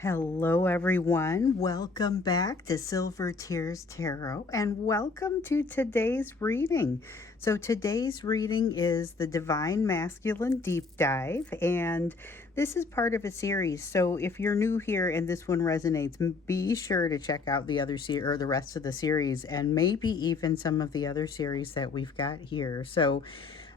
Hello, everyone. Welcome back to Silver Tears Tarot and welcome to today's reading. So, today's reading is the Divine Masculine Deep Dive, and this is part of a series. So, if you're new here and this one resonates, be sure to check out the other or the rest of the series, and maybe even some of the other series that we've got here. So,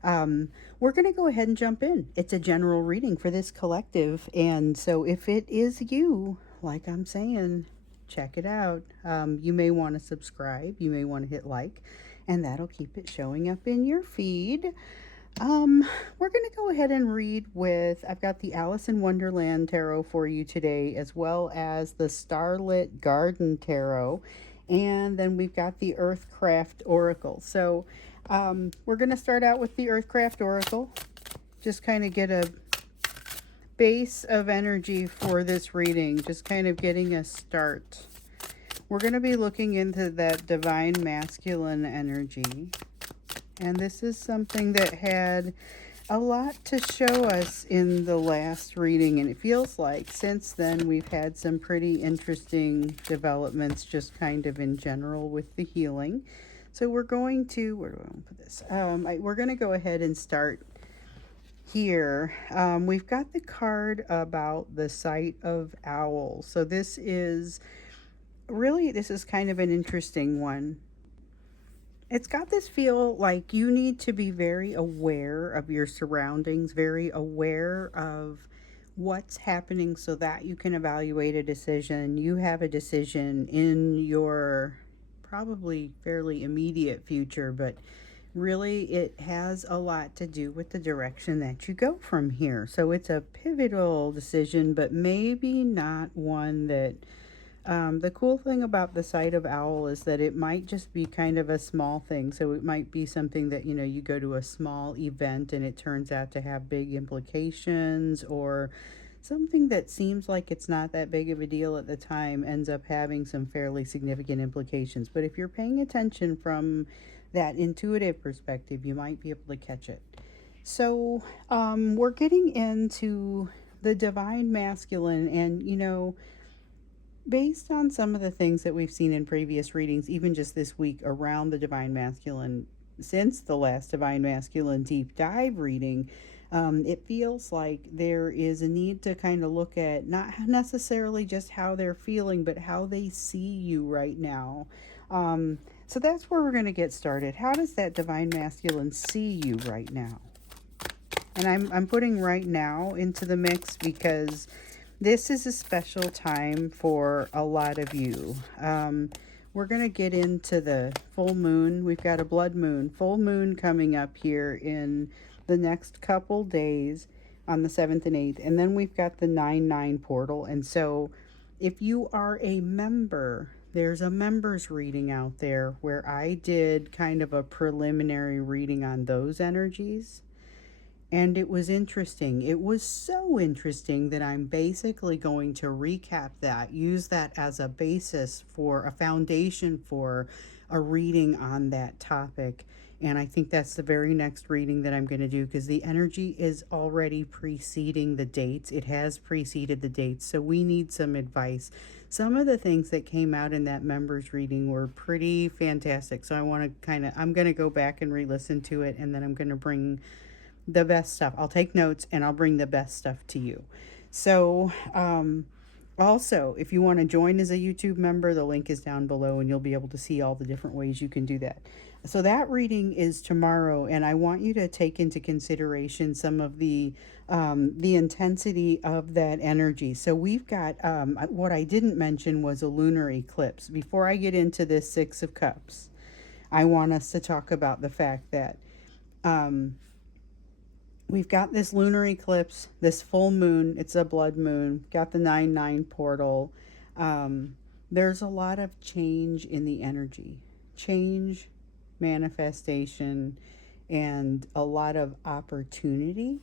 we're going to go ahead and jump in. It's a general reading for this collective. And so if it is you, like I'm saying, check it out. You may want to subscribe, you may want to hit like, and that'll keep it showing up in your feed. We're going to go ahead and read with, I've got the Alice in Wonderland Tarot for you today, as well as the Starlit Garden Tarot. And then we've got the Earthcraft Oracle. So we're going to start out with the Earthcraft Oracle. Just kind of get a base of energy for this reading. Just kind of getting a start. We're going to be looking into that Divine Masculine energy. And this is something that had a lot to show us in the last reading. And it feels like since then we've had some pretty interesting developments just kind of in general with the healing. So we're going to, where do I want to put this? We're going to go ahead and start here. We've got the card about the sight of owls. So this is kind of an interesting one. It's got this feel like you need to be very aware of your surroundings, very aware of what's happening so that you can evaluate a decision. You have a decision in your probably fairly immediate future, but really it has a lot to do with the direction that you go from here. So it's a pivotal decision, but maybe not one that the cool thing about the sight of owl is that it might just be kind of a small thing. So it might be something that, you go to a small event and it turns out to have big implications, or something that seems like it's not that big of a deal at the time ends up having some fairly significant implications. But if you're paying attention from that intuitive perspective, you might be able to catch it. So we're getting into the Divine Masculine, and based on some of the things that we've seen in previous readings, even just this week around the Divine Masculine, since the last Divine Masculine Deep Dive reading, it feels like there is a need to kind of look at not necessarily just how they're feeling, but how they see you right now. So that's where we're going to get started. How does that Divine Masculine see you right now? And I'm putting right now into the mix because this is a special time for a lot of you. We're going to get into the full moon. We've got a blood moon, full moon coming up here in the next couple days on the 7th and 8th. And then we've got the 9/9 portal. And so if you are a member, there's a members reading out there where I did kind of a preliminary reading on those energies. And it was interesting. It was so interesting that I'm basically going to recap that, use that as a basis for a foundation for a reading on that topic. And I think that's the very next reading that I'm going to do, because the energy is already preceding the dates. It has preceded the dates. So we need some advice. Some of the things that came out in that members reading were pretty fantastic. So I'm going to go back and re-listen to it, and then I'm going to bring the best stuff. I'll take notes and I'll bring the best stuff to you. So, also, if you want to join as a YouTube member, the link is down below and you'll be able to see all the different ways you can do that. So that reading is tomorrow, and I want you to take into consideration some of the intensity of that energy. So we've got, what I didn't mention was a lunar eclipse. Before I get into this Six of Cups, I want us to talk about the fact that we've got this lunar eclipse, this full moon. It's a blood moon. Got the 9/9 portal. There's a lot of change in the energy, change, manifestation, and a lot of opportunity.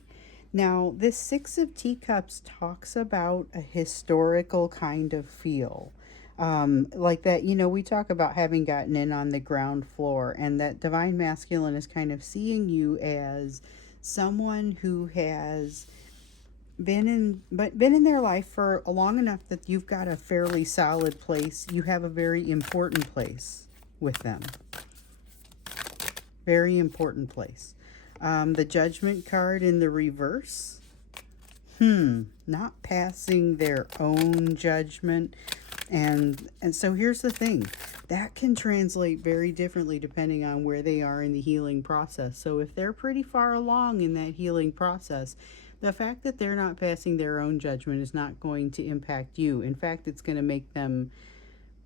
Now, this Six of Teacups talks about a historical kind of feel. Like that, we talk about having gotten in on the ground floor, and that Divine Masculine is kind of seeing you as someone who has been in their life for long enough that you've got a fairly solid place. You have a very important place with them. Very important place. The Judgment card in the reverse. Not passing their own judgment. And so here's the thing. That can translate very differently depending on where they are in the healing process. So if they're pretty far along in that healing process, the fact that they're not passing their own judgment is not going to impact you. In fact, it's going to make them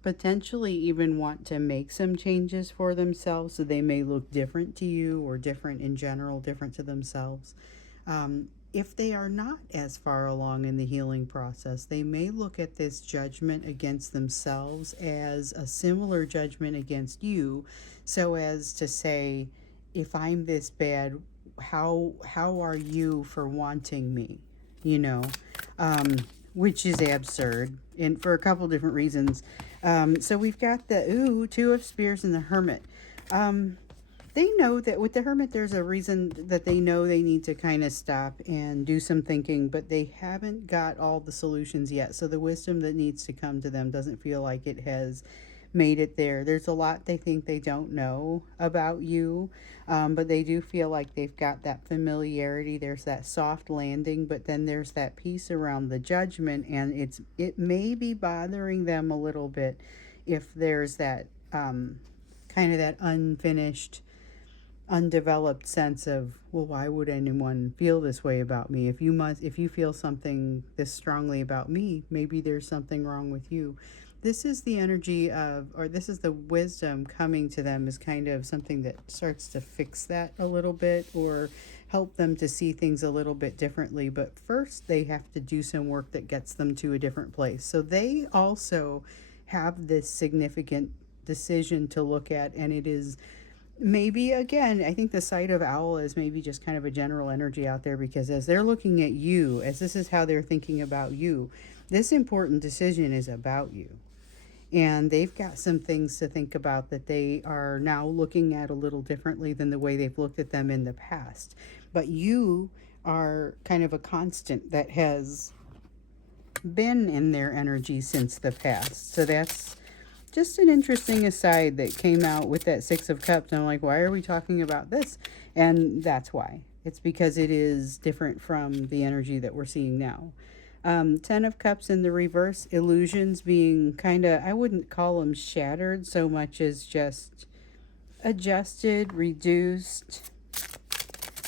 potentially even want to make some changes for themselves, so they may look different to you or different in general, different to themselves. If they are not as far along in the healing process, they may look at this judgment against themselves as a similar judgment against you, so as to say, if I'm this bad, how are you for wanting me? You know, which is absurd, and for a couple different reasons. So we've got the Two of Spears and the Hermit. They know that with the Hermit, there's a reason that they know they need to kind of stop and do some thinking, but they haven't got all the solutions yet. So the wisdom that needs to come to them doesn't feel like it has made it there. There's a lot they think they don't know about you, but they do feel like they've got that familiarity. There's that soft landing, but then there's that piece around the judgment, and it may be bothering them a little bit if there's that kind of that unfinished, undeveloped sense of, well, why would anyone feel this way about me? If you feel something this strongly about me, maybe there's something wrong with you. This is the energy of, or this is the wisdom coming to them, is kind of something that starts to fix that a little bit or help them to see things a little bit differently. But first, they have to do some work that gets them to a different place. So they also have this significant decision to look at, and it is maybe, again, I think the sight of owl is maybe just kind of a general energy out there, because as they're looking at you, as this is how they're thinking about you, this important decision is about you. And they've got some things to think about that they are now looking at a little differently than the way they've looked at them in the past. But you are kind of a constant that has been in their energy since the past. So that's just an interesting aside that came out with that Six of Cups. And I'm like, why are we talking about this? And that's why. It's because it is different from the energy that we're seeing now. 10 of Cups in the reverse, illusions being kind of, I wouldn't call them shattered so much as just adjusted, reduced.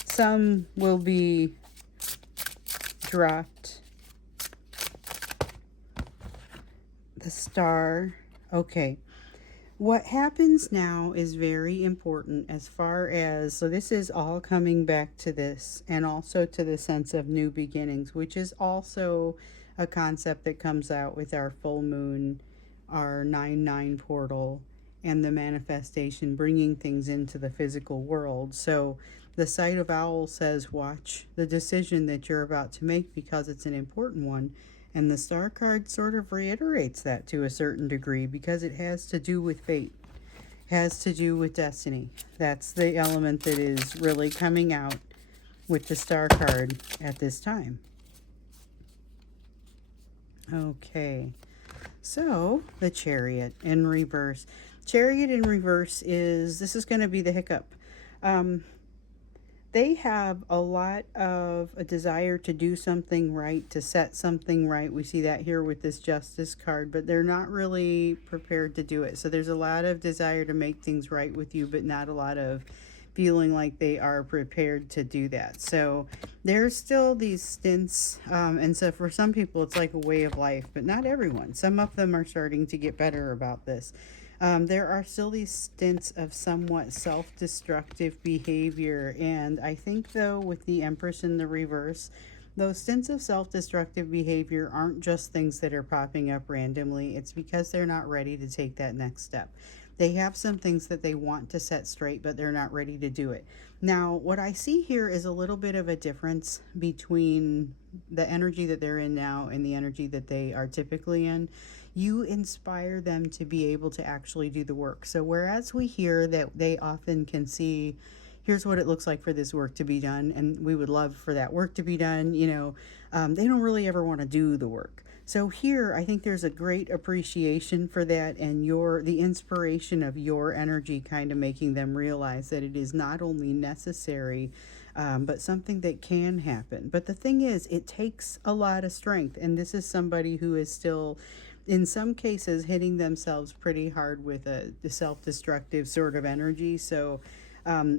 Some will be dropped. The Star. Okay. What happens now is very important as far as, so this is all coming back to this, and also to the sense of new beginnings, which is also a concept that comes out with our full moon, our 9/9 portal, and the manifestation, bringing things into the physical world. So the sight of owl says, watch the decision that you're about to make, because it's an important one. And the Star card sort of reiterates that to a certain degree, because it has to do with fate, has to do with destiny. That's the element that is really coming out with the Star card at this time. Okay, so the Chariot in reverse. Chariot in reverse this is going to be the hiccup. They have a lot of a desire to do something right, to set something right. We see that here with this Justice card, but they're not really prepared to do it. So there's a lot of desire to make things right with you, but not a lot of feeling like they are prepared to do that. So there's still these stints, and so for some people it's like a way of life, but not everyone. Some of them are starting to get better about this. There are still these stints of somewhat self-destructive behavior, and I think, though, with the Empress in the reverse, those stints of self-destructive behavior aren't just things that are popping up randomly. It's because they're not ready to take that next step. They have some things that they want to set straight, but they're not ready to do it. Now, what I see here is a little bit of a difference between the energy that they're in now and the energy that they are typically in. You inspire them to be able to actually do the work. So whereas we hear that they often can see, here's what it looks like for this work to be done, and we would love for that work to be done, they don't really ever want to do the work. So here, I think there's a great appreciation for that, and the inspiration of your energy kind of making them realize that it is not only necessary, but something that can happen. But the thing is, it takes a lot of strength, and this is somebody who is still, in some cases, hitting themselves pretty hard with a self-destructive sort of energy. So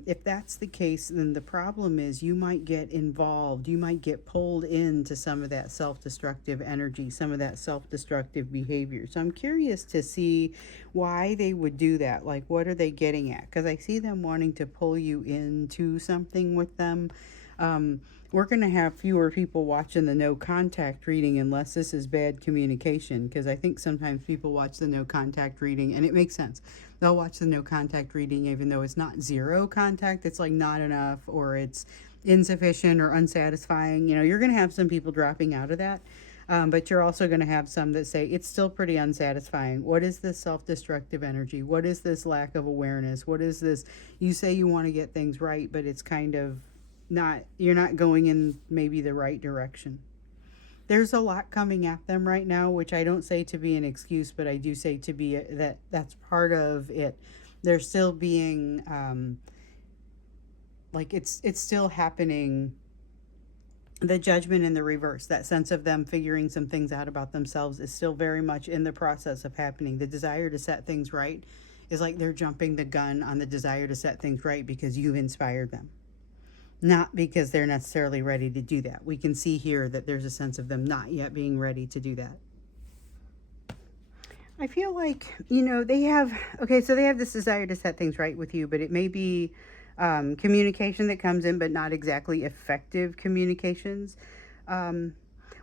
if that's the case, then the problem is you might get involved, you might get pulled into some of that self-destructive energy, some of that self-destructive behavior. So I'm curious to see why they would do that. Like, what are they getting at? Because I see them wanting to pull you into something with them. We're going to have fewer people watching the no contact reading unless this is bad communication, because I think sometimes people watch the no contact reading and it makes sense. They'll watch the no contact reading even though it's not zero contact, it's like not enough, or it's insufficient or unsatisfying. You know, you're going to have some people dropping out of that. But you're also going to have some that say it's still pretty unsatisfying. What is this self-destructive energy? What is this lack of awareness? What is this? You say you want to get things right, but it's kind of not, you're not going in maybe the right direction. There's a lot coming at them right now, which I don't say to be an excuse, but I do say to be that's part of it. They're still being like it's still happening. The judgment in the reverse, that sense of them figuring some things out about themselves, is still very much in the process of happening. The desire to set things right is like they're jumping the gun on the desire to set things right because you've inspired them, not because they're necessarily ready to do that. We can see here that there's a sense of them not yet being ready to do that. I feel like, you know, they have this desire to set things right with you, but it may be communication that comes in, but not exactly effective communications. I'd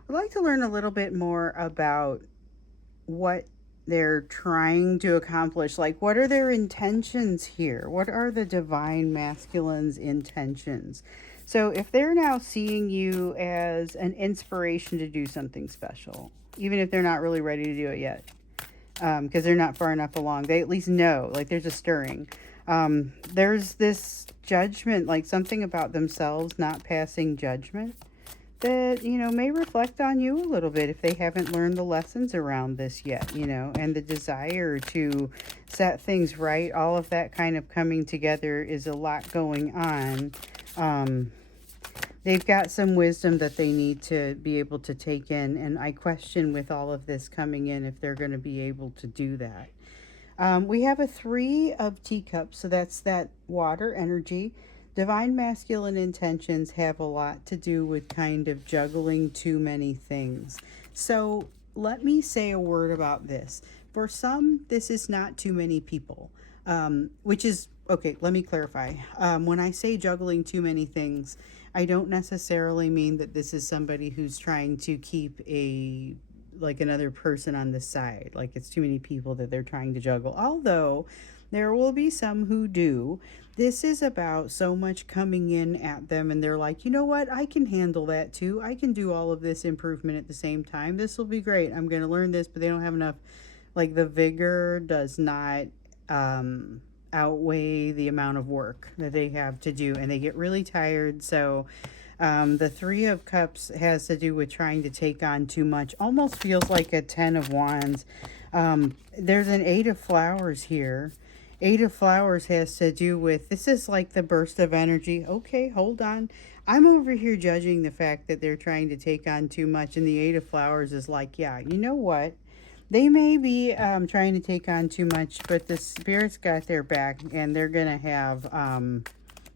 like to learn a little bit more about what they're trying to accomplish. Like, what are their intentions here? What are the divine masculine's intentions? So if they're now seeing you as an inspiration to do something special, even if they're not really ready to do it yet, because they're not far enough along, they at least know, like, there's a stirring. There's this judgment, like something about themselves not passing judgment that, you know, may reflect on you a little bit if they haven't learned the lessons around this yet, you know, and the desire to set things right, all of that kind of coming together is a lot going on. They've got some wisdom that they need to be able to take in, and I question with all of this coming in if they're going to be able to do that. We have a 3 of teacups, so that's that water energy. Divine masculine intentions have a lot to do with kind of juggling too many things. So let me say a word about this. For some, this is not too many people, which is, okay, let me clarify. When I say juggling too many things, I don't necessarily mean that this is somebody who's trying to keep like another person on the side, like it's too many people that they're trying to juggle, although there will be some who do. This is about so much coming in at them, and they're like, you know what, I can handle that too. I can do all of this improvement at the same time. This will be great. I'm going to learn this, but they don't have enough, like the vigor does not outweigh the amount of work that they have to do, and they get really tired. So the 3 of Cups has to do with trying to take on too much. Almost feels like a 10 of Wands. There's an 8 of Flowers here. 8 of Flowers has to do with, this is like the burst of energy. Okay, hold on. I'm over here judging the fact that they're trying to take on too much, and the 8 of Flowers is like, yeah, you know what? They may be trying to take on too much, but the Spirit's got their back, and they're gonna have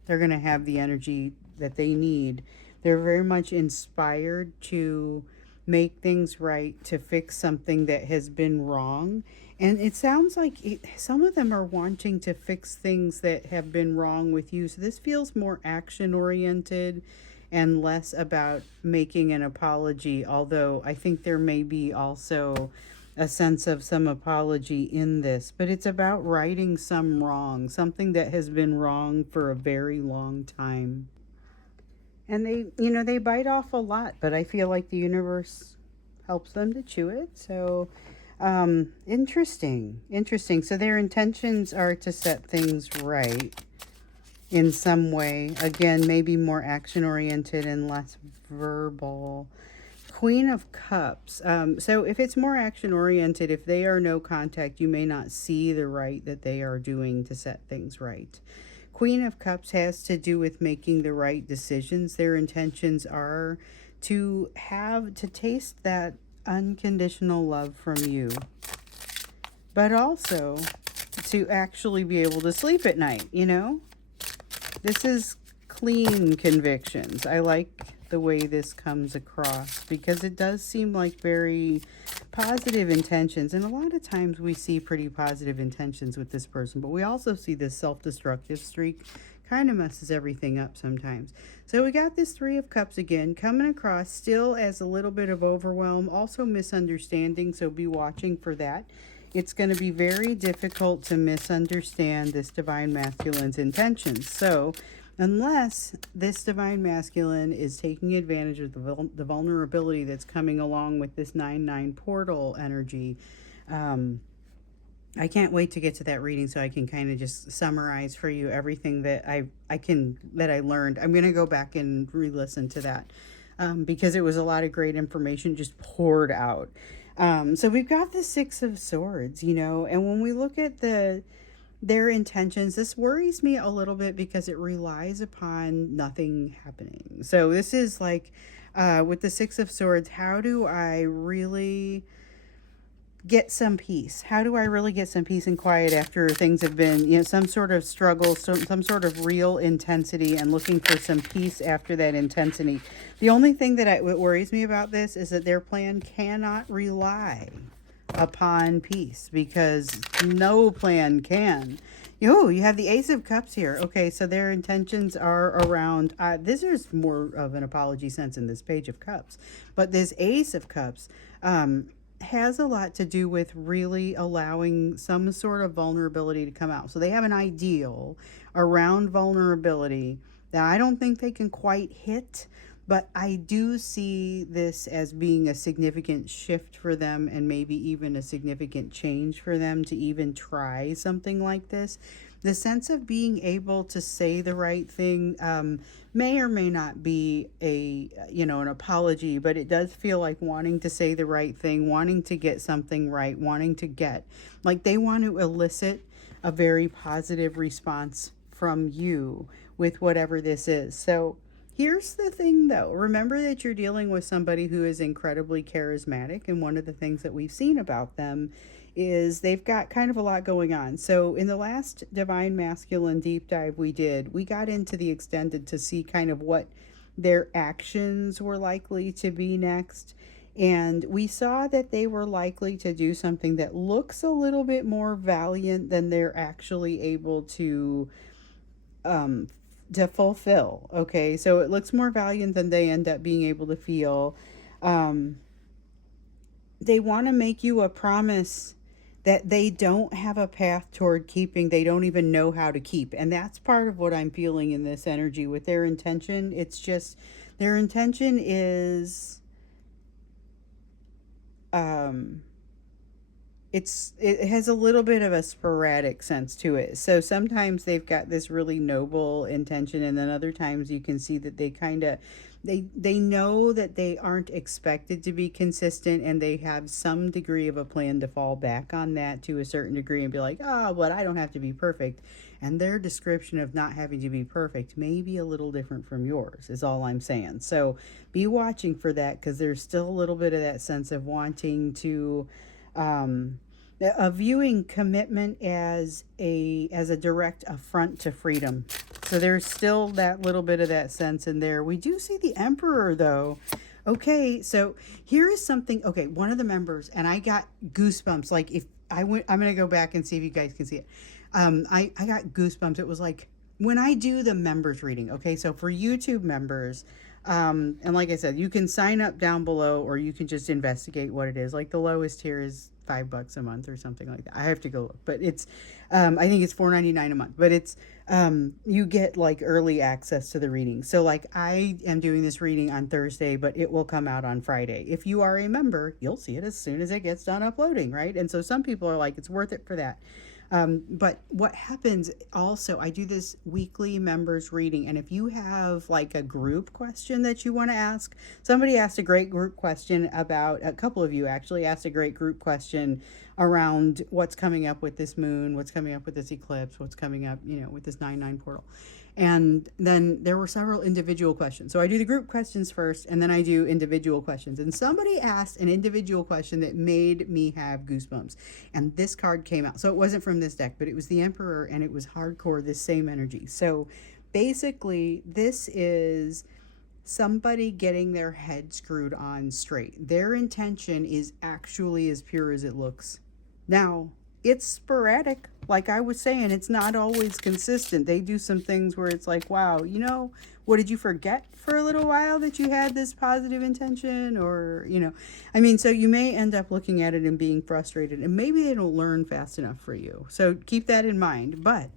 the energy that they need. They're very much inspired to make things right, to fix something that has been wrong. And it sounds like some of them are wanting to fix things that have been wrong with you. So this feels more action oriented and less about making an apology, although I think there may be also a sense of some apology in this, but it's about righting some wrong, something that has been wrong for a very long time. And they bite off a lot, but I feel like the universe helps them to chew it. So interesting. So their intentions are to set things right in some way. Again, maybe more action oriented and less verbal. Queen of Cups. So if it's more action oriented, if they are no contact, you may not see the right that they are doing to set things right. Queen of Cups has to do with making the right decisions. Their intentions are to taste that unconditional love from you, but also to actually be able to sleep at night, you know? This is clean convictions. I like the way this comes across because it does seem like very positive intentions. And a lot of times we see pretty positive intentions with this person, but we also see this self-destructive streak kind of messes everything up sometimes. So we got this Three of Cups again coming across still as a little bit of overwhelm, also misunderstanding. So be watching for that. It's going to be very difficult to misunderstand this divine masculine's intentions. So unless this divine masculine is taking advantage of the vulnerability that's coming along with this 9-9 portal energy, I can't wait to get to that reading so I can kind of just summarize for you everything that I learned. I'm going to go back and re-listen to that because it was a lot of great information just poured out. So we've got the Six of Swords, you know, and when we look at their intentions, this worries me a little bit because it relies upon nothing happening. So this is like with the Six of Swords, how do I really get some peace? How do I really get some peace and quiet after things have been, you know, some sort of struggle, some sort of real intensity, and looking for some peace after that intensity? The only thing that worries me about this is that their plan cannot rely upon peace because no plan can. You have the Ace of Cups here. Okay, so their intentions are around, this is more of an apology sense in this Page of Cups, but this Ace of Cups, has a lot to do with really allowing some sort of vulnerability to come out. So they have an ideal around vulnerability that I don't think they can quite hit, but I do see this as being a significant shift for them and maybe even a significant change for them to even try something like this. The sense of being able to say the right thing may or may not be an apology, but it does feel like wanting to say the right thing, wanting to get something right, wanting to get, like they want to elicit a very positive response from you with whatever this is. So here's the thing though, remember that you're dealing with somebody who is incredibly charismatic, and one of the things that we've seen about them is they've got kind of a lot going on. So in the last Divine Masculine deep dive we got into the extended to see kind of what their actions were likely to be next. And we saw that they were likely to do something that looks a little bit more valiant than they're actually able to fulfill. Okay, so it looks more valiant than they end up being able to feel. They want to make you a promise that they don't have a path toward keeping, they don't even know how to keep. And that's part of what I'm feeling in this energy with their intention. It's just, their intention is, it has a little bit of a sporadic sense to it. So sometimes they've got this really noble intention, and then other times you can see that they kind of, they know that they aren't expected to be consistent, and they have some degree of a plan to fall back on that to a certain degree and be like, oh, but I don't have to be perfect. And their description of not having to be perfect may be a little different from yours, is all I'm saying. So be watching for that, because there's still a little bit of that sense of wanting to viewing commitment as a direct affront to freedom. So there's still that little bit of that sense in there. We do see the Emperor though. Okay, so here is something. Okay, one of the members, and I got goosebumps. Like if I went, I'm gonna go back and see if you guys can see it. I got goosebumps. It was like when I do the members reading. Okay, so for YouTube members, and like I said, you can sign up down below, or you can just investigate what it is. Like the lowest tier is $5 a month or something like that. I have to go look, but it's I think it's $4.99 a month, but it's you get like early access to the reading. So like I am doing this reading on Thursday, but it will come out on Friday. If you are a member, you'll see it as soon as it gets done uploading, right? And so some people are like, it's worth it for that. But what happens also, I do this weekly members reading, and if you have like a group question that you want to ask, somebody asked a great group question about, a couple of you actually asked a great group question around what's coming up with this moon, what's coming up with this eclipse, what's coming up, with this 9/9 portal. And then there were several individual questions. So I do the group questions first, and then I do individual questions. And somebody asked an individual question that made me have goosebumps. And this card came out. So it wasn't from this deck, but it was the Emperor, and it was hardcore, this same energy. So basically, this is somebody getting their head screwed on straight. Their intention is actually as pure as it looks. Now, it's sporadic. Like I was saying, it's not always consistent. They do some things where it's like, wow, what did you forget for a little while that you had this positive intention? Or, so you may end up looking at it and being frustrated, and maybe they don't learn fast enough for you. So keep that in mind. But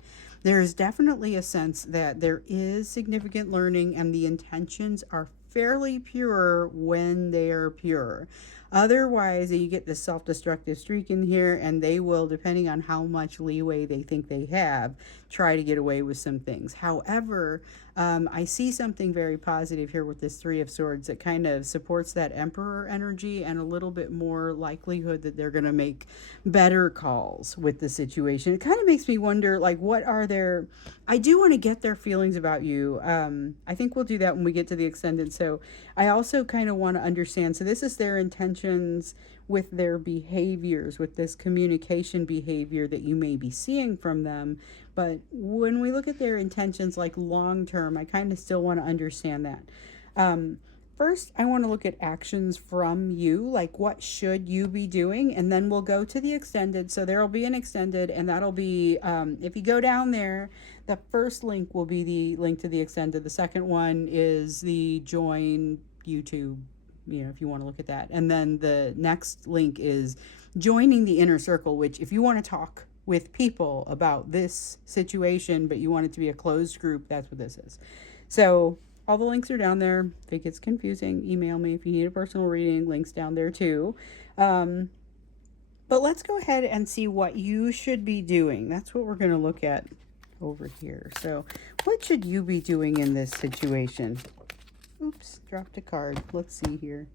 there is definitely a sense that there is significant learning, and the intentions are fairly pure when they are pure. Otherwise, you get this self-destructive streak in here, and they will, depending on how much leeway they think they have, try to get away with some things. However, I see something very positive here with this Three of Swords that kind of supports that Emperor energy, and a little bit more likelihood that they're going to make better calls with the situation. It kind of makes me wonder, like, what are their... I do want to get their feelings about you. I think we'll do that when we get to the extended. So I also kind of want to understand. So this is their intentions with their behaviors, with this communication behavior that you may be seeing from them. But when we look at their intentions, like long term, I kind of still want to understand that. First, I want to look at actions from you, like what should you be doing, and then we'll go to the extended. So there'll be an extended, and that'll be, if you go down there, the first link will be the link to the extended. The second one is the join YouTube, if you want to look at that. And then the next link is joining the inner circle, which if you want to talk with people about this situation, but you want it to be a closed group, that's what this is. So all the links are down there. If it gets confusing, email me. If you need a personal reading, links down there too. But let's go ahead and see what you should be doing. That's what we're going to look at over here. So what should you be doing in this situation? Oops, dropped a card. Let's see here.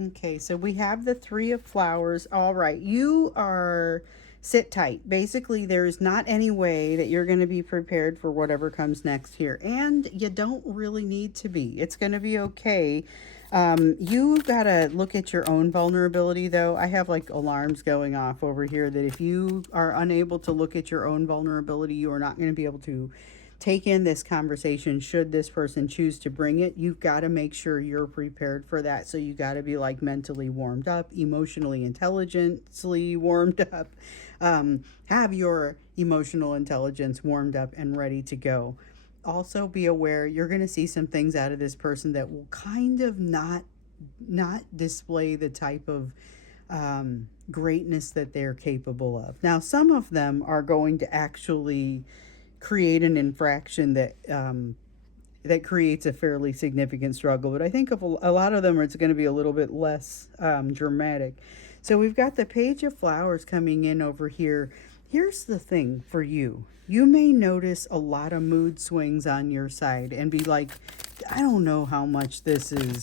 Okay, so we have the Three of Flowers. All right, you are... sit tight. Basically, there's not any way that you're going to be prepared for whatever comes next here. And you don't really need to be. It's going to be okay. You've got to look at your own vulnerability, though. I have like alarms going off over here that if you are unable to look at your own vulnerability, you are not going to be able to take in this conversation should this person choose to bring it. You've got to make sure you're prepared for that. So you got to be like mentally warmed up, emotionally intelligently warmed up. Have your emotional intelligence warmed up and ready to go. Also be aware you're going to see some things out of this person that will kind of not display the type of greatness that they're capable of. Now, some of them are going to actually create an infraction that that creates a fairly significant struggle, but I think of a lot of them it's going to be a little bit less dramatic. So we've got the Page of Flowers coming in over here. Here's the thing for you. You may notice a lot of mood swings on your side and be like, I don't know how much this is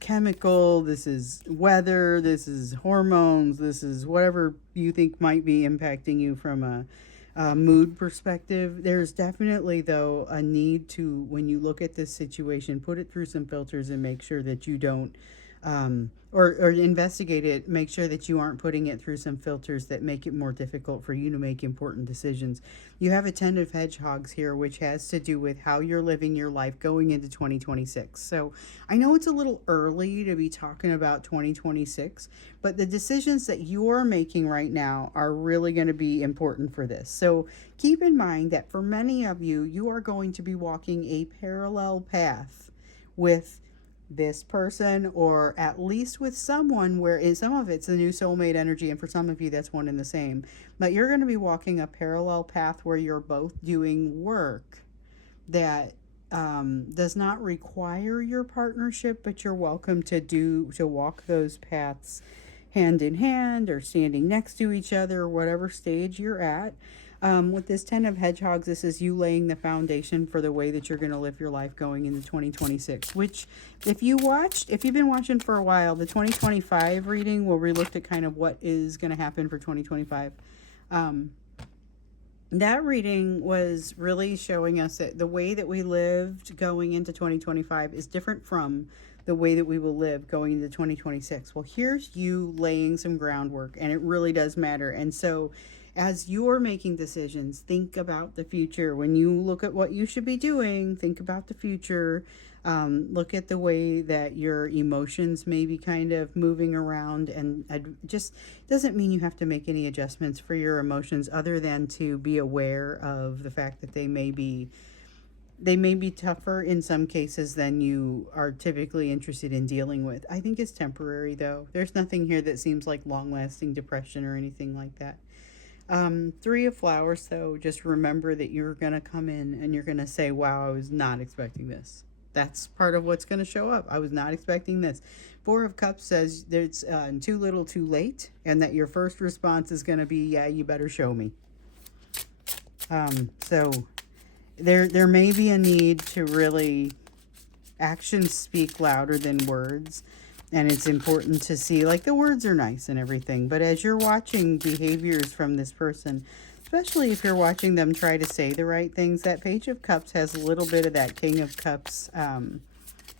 chemical, this is weather, this is hormones, this is whatever you think might be impacting you from a mood perspective. There's definitely, though, a need to, when you look at this situation, put it through some filters and make sure that you don't or investigate it, make sure that you aren't putting it through some filters that make it more difficult for you to make important decisions. You have a Ten of Hedgehogs here, which has to do with how you're living your life going into 2026. So I know it's a little early to be talking about 2026, but the decisions that you're making right now are really going to be important for this. So keep in mind that for many of you, you are going to be walking a parallel path with this person, or at least with someone where in some of it's the new soulmate energy, and for some of you that's one and the same, but you're going to be walking a parallel path where you're both doing work that does not require your partnership, but you're welcome to walk those paths hand in hand or standing next to each other, whatever stage you're at. With this 10 of hedgehogs, this is you laying the foundation for the way that you're going to live your life going into 2026, which if you've been watching for a while, the 2025 reading where we looked at kind of what is going to happen for 2025. That reading was really showing us that the way that we lived going into 2025 is different from the way that we will live going into 2026. Well, here's you laying some groundwork, and it really does matter. And so as you're making decisions, think about the future. When you look at what you should be doing, think about the future. Look at the way that your emotions may be kind of moving around, and just doesn't mean you have to make any adjustments for your emotions other than to be aware of the fact that they may be tougher in some cases than you are typically interested in dealing with. I think it's temporary though. There's nothing here that seems like long-lasting depression or anything like that. Three of flowers though, just remember that you're going to come in and you're going to say, wow, I was not expecting this. That's part of what's going to show up. I was not expecting this. Four of Cups says there's too little too late, and that your first response is going to be, yeah, you better show me. So there may be a need to really, actions speak louder than words, and it's important to see, like, the words are nice and everything, but as you're watching behaviors from this person, especially if you're watching them try to say the right things, that Page of Cups has a little bit of that King of Cups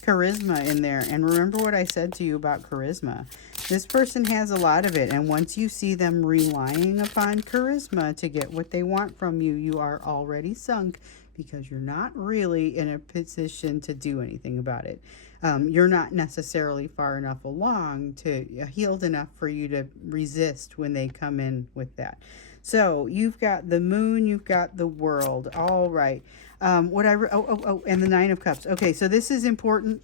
charisma in there. And remember what I said to you about charisma. This person has a lot of it, and once you see them relying upon charisma to get what they want from you, you are already sunk, because you're not really in a position to do anything about it. You're not necessarily far enough along to healed enough for you to resist when they come in with that. So you've got the moon, you've got the world. All right. And the Nine of Cups. Okay, so this is important.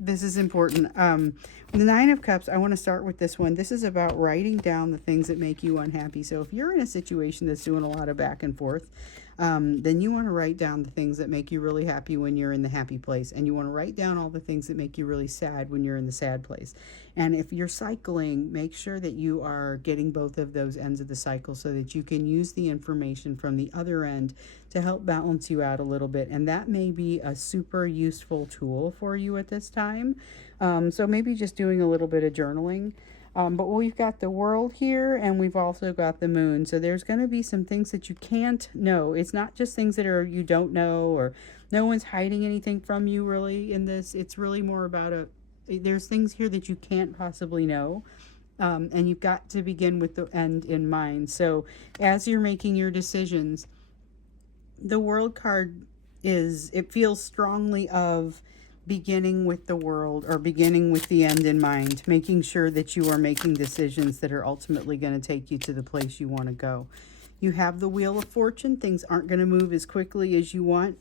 This is important. The Nine of Cups, I want to start with this one. This is about writing down the things that make you unhappy. So if you're in a situation that's doing a lot of back and forth, then you want to write down the things that make you really happy when you're in the happy place. And you want to write down all the things that make you really sad when you're in the sad place. And if you're cycling, make sure that you are getting both of those ends of the cycle so that you can use the information from the other end to help balance you out a little bit. And that may be a super useful tool for you at this time. So maybe just doing a little bit of journaling. But we've got the world here, and we've also got the moon. So there's going to be some things that you can't know. It's not just things that are you don't know, or no one's hiding anything from you really in this. It's really more about there's things here that you can't possibly know. And you've got to begin with the end in mind. So as you're making your decisions, the world card it feels strongly of beginning with the world, or beginning with the end in mind, making sure that you are making decisions that are ultimately going to take you to the place you want to go. You have the Wheel of Fortune. Things aren't going to move as quickly as you want.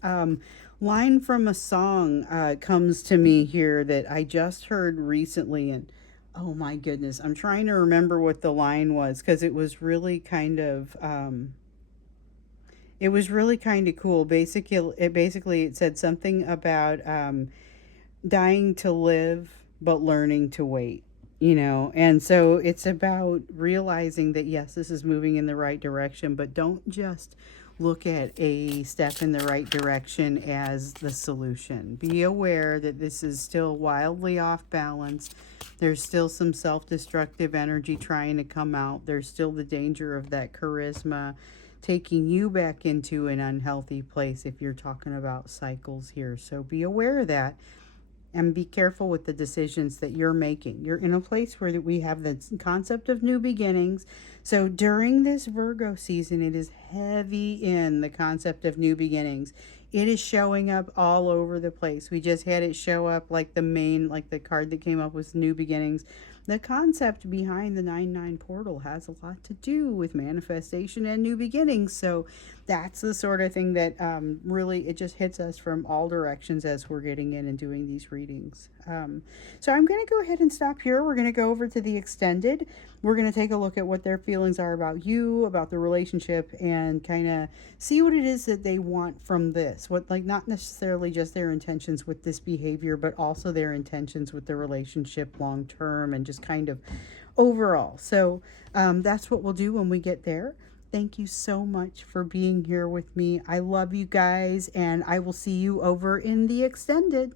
Line from a song comes to me here that I just heard recently, and oh my goodness, I'm trying to remember what the line was, because it was really kind of cool. Basically it said something about dying to live but learning to wait, and so it's about realizing that yes, this is moving in the right direction, but don't just look at a step in the right direction as the solution. Be aware that this is still wildly off balance. There's still some self-destructive energy trying to come out. There's still the danger of that charisma taking you back into an unhealthy place if you're talking about cycles here. So be aware of that, and be careful with the decisions that you're making. You're in a place where we have the concept of new beginnings. So during this Virgo season, it is heavy in the concept of new beginnings. It is showing up all over the place. We just had it show up like the card that came up was new beginnings. The concept behind the 9/9 portal has a lot to do with manifestation and new beginnings. So that's the sort of thing that really, it just hits us from all directions as we're getting in and doing these readings. So I'm going to go ahead and stop here. We're going to go over to the extended. We're going to take a look at what their feelings are about you, about the relationship, and kind of see what it is that they want from this. What, like, not necessarily just their intentions with this behavior, but also their intentions with the relationship long term and just kind of overall. So that's what we'll do when we get there. Thank you so much for being here with me. I love you guys, and I will see you over in the extended.